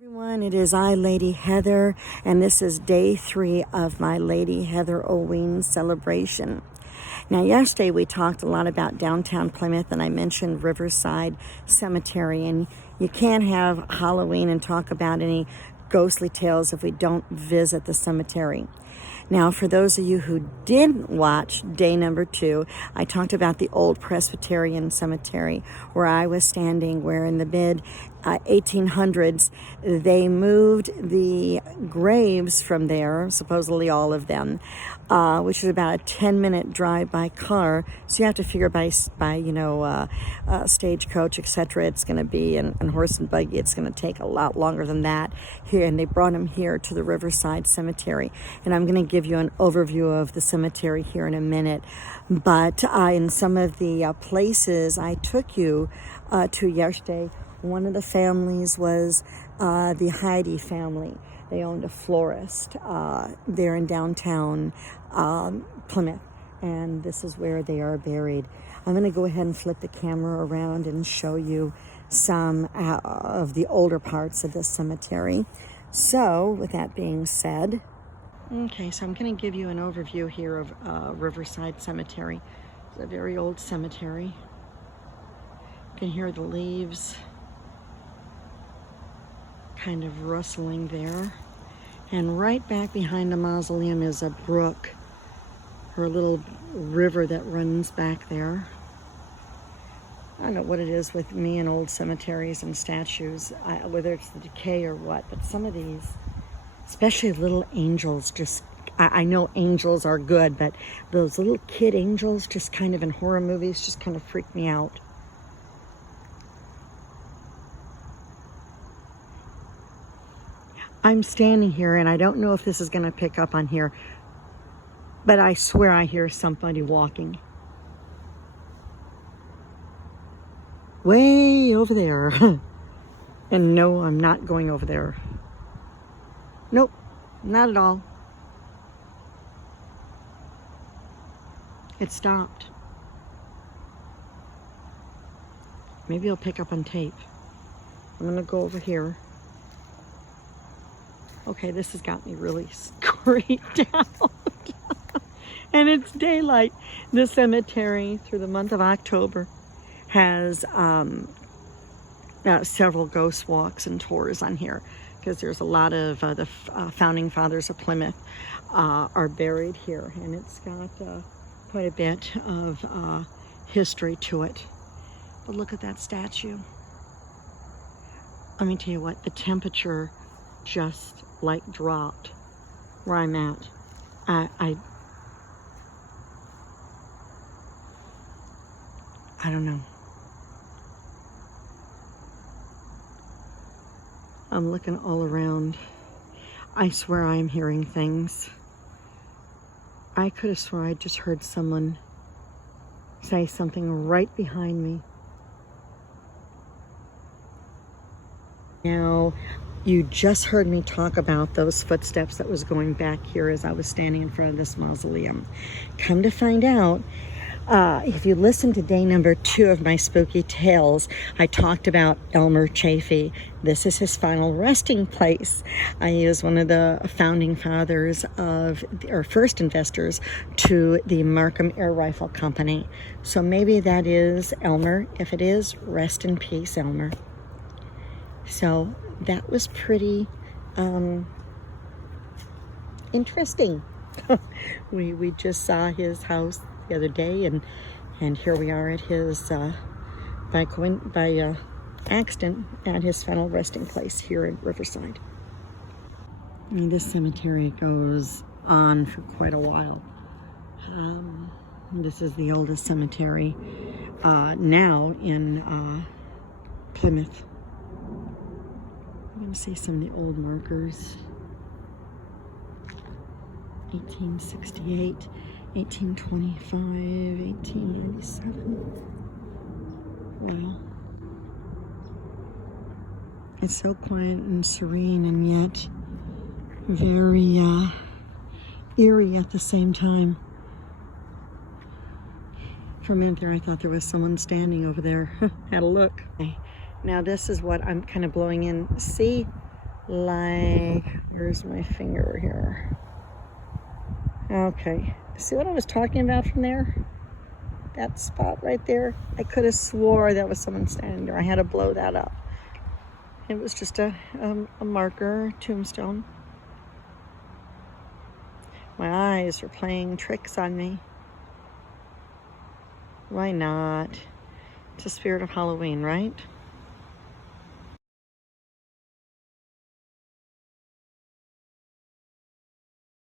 Everyone, it is I, Lady Heather, and this is day 3 of my Lady Heather Ween celebration. Now, yesterday we talked a lot about downtown Plymouth, and I mentioned Riverside Cemetery, and you can't have Halloween and talk about any ghostly tales if we don't visit the cemetery. Now, for those of you who didn't watch day number 2, I talked about the old Presbyterian cemetery where I was standing, where in the mid 1800s they moved the graves from there, supposedly all of them, which is about a 10-minute drive by car. So you have to figure by stagecoach, etc. It's going to be, and horse and buggy, it's going to take a lot longer than that here. And they brought them here to the Riverside Cemetery. And I'm going to give you an overview of the cemetery here in a minute. But in some of the places I took you to yesterday, one of the families was the Heidi family. They owned a florist there in downtown Plymouth, and this is where they are buried. I'm going to go ahead and flip the camera around and show you some of the older parts of this cemetery. So, with that being said, okay, so I'm going to give you an overview here of Riverside Cemetery. It's a very old cemetery. You can hear the leaves kind of rustling there. And right back behind the mausoleum is a brook, or a little river that runs back there. I don't know what it is with me and old cemeteries and statues, whether it's the decay or what, but some of these, especially little angels, just, I know angels are good, but those little kid angels just kind of in horror movies just kind of freak me out. I'm standing here, and I don't know if this is going to pick up on here, but I swear I hear somebody walking. Way over there. And no, I'm not going over there. Nope, not at all. It stopped. Maybe it'll pick up on tape. I'm going to go over here. Okay, this has got me really creeped out. And it's daylight. The cemetery, through the month of October, has several ghost walks and tours on here, because there's a lot of the founding fathers of Plymouth are buried here, and it's got quite a bit of history to it. But look at that statue. Let me tell you what, the temperature just like dropped where I'm at. I don't know. I'm looking all around. I swear I'm hearing things. I could have sworn I just heard someone say something right behind me. Now, you just heard me talk about those footsteps that was going back here as I was standing in front of this mausoleum. Come to find out, if you listen to day number 2 of my spooky tales, I talked about Elmer Chafee. This is his final resting place. He was one of the founding fathers of, or first investors to the Markham Air Rifle Company. So maybe that is Elmer. If it is, rest in peace, Elmer. So that was pretty interesting. we just saw his house the other day, and here we are at his by accident at his final resting place here in Riverside. And this cemetery goes on for quite a while. This is the oldest cemetery now in Plymouth. I'm going to see some of the old markers. 1868, 1825, 1887. Wow. It's so quiet and serene, and yet very eerie at the same time. For a minute there, I thought there was someone standing over there. Had a look. Now this is what I'm kind of blowing in. See like, where's my finger here? Okay, see what I was talking about from there? That spot right there, I could have swore that was someone standing there. I had to blow that up. It was just a marker tombstone. My eyes are playing tricks on me. Why not? It's the spirit of Halloween, right?